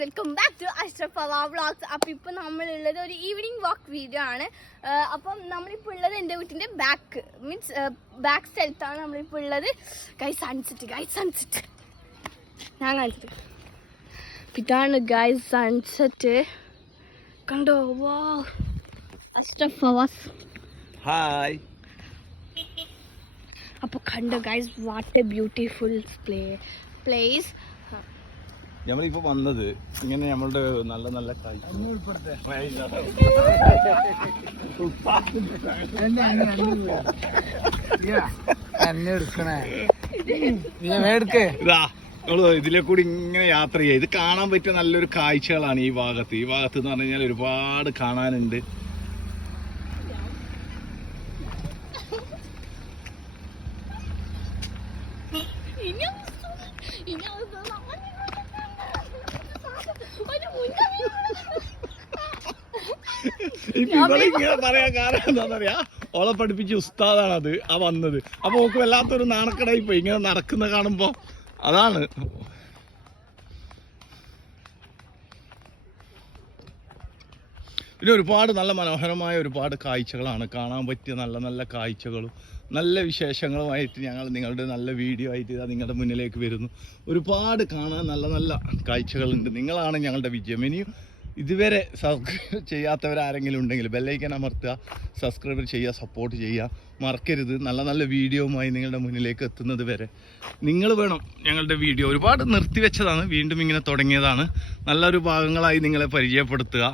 Welcome back to Ashraf vlogs. അപ്പോൾ ഇപ്പോൾ നമ്മളുള്ളത് ഒരു ഈവനിങ് വാക്ക് വീഡിയോ ആണ്. അപ്പം നമ്മളിപ്പോൾ ഉള്ളത് എൻ്റെ വീട്ടിൻ്റെ ബാക്ക് ബാക്ക് സ്ഥലത്താണ് നമ്മളിപ്പോൾ ഉള്ളത്. ഗൈസ് സൺസെറ്റ് ഞാൻ കാണിച്ചിട്ട് ഇതാണ് ഗൈസ് സൺസെറ്റ്. കണ്ടോ? വാ, അഷ്റഫ് ഫവാസ് ഹായ്. അപ്പോൾ കണ്ടോ guys, what A beautiful place. നമ്മളിപ്പോ വന്നത് ഇങ്ങനെ നമ്മളുടെ നല്ല നല്ല ഇതിലെ കൂടി ഇങ്ങനെ യാത്ര ചെയ്യുക. ഇത് കാണാൻ പറ്റിയ നല്ലൊരു കാഴ്ചകളാണ് ഈ ഭാഗത്ത്. ഈ ഭാഗത്ത് എന്ന് പറഞ്ഞു കഴിഞ്ഞാൽ ഒരുപാട് കാണാനുണ്ട്. ഇങ്ങനെ പറയാൻ കാരണം എന്താണെന്നറിയാ, ഓളെ പഠിപ്പിച്ച ഉസ്താദാണത് ആ വന്നത്. അപ്പൊ ഓക്ക് വല്ലാത്തൊരു നാണക്കടായി പോയി ഇങ്ങനെ നടക്കുന്ന കാണുമ്പോ. അതാണ് പിന്നെ ഒരുപാട് നല്ല മനോഹരമായ ഒരുപാട് കാഴ്ചകളാണ് കാണാൻ പറ്റിയ. നല്ല നല്ല കാഴ്ചകളും നല്ല വിശേഷങ്ങളുമായിട്ട് ഞങ്ങൾ നിങ്ങളുടെ നല്ല വീഡിയോ ആയിട്ട് ഇതാ നിങ്ങളുടെ മുന്നിലേക്ക് വരുന്നു. ഒരുപാട് കാണാൻ നല്ല നല്ല കാഴ്ചകളുണ്ട്. നിങ്ങളാണ് ഞങ്ങളുടെ വിജയം. ഇനിയും ഇതുവരെ സബ്സ്ക്രൈബ് ചെയ്യാത്തവരാരെങ്കിലും ഉണ്ടെങ്കിൽ ബെല്ലൈക്കൻ അമർത്തുക, സബ്സ്ക്രൈബ് ചെയ്യുക, സപ്പോർട്ട് ചെയ്യുക, മറക്കരുത്. നല്ല നല്ല വീഡിയോയുമായി നിങ്ങളുടെ മുന്നിലേക്ക് എത്തുന്നത് വരെ നിങ്ങൾ വേണം ഞങ്ങളുടെ വീഡിയോ. ഒരുപാട് നിർത്തിവെച്ചതാണ്, വീണ്ടും ഇങ്ങനെ തുടങ്ങിയതാണ്. നല്ലൊരു ഭാഗങ്ങളായി നിങ്ങളെ പരിചയപ്പെടുത്തുക.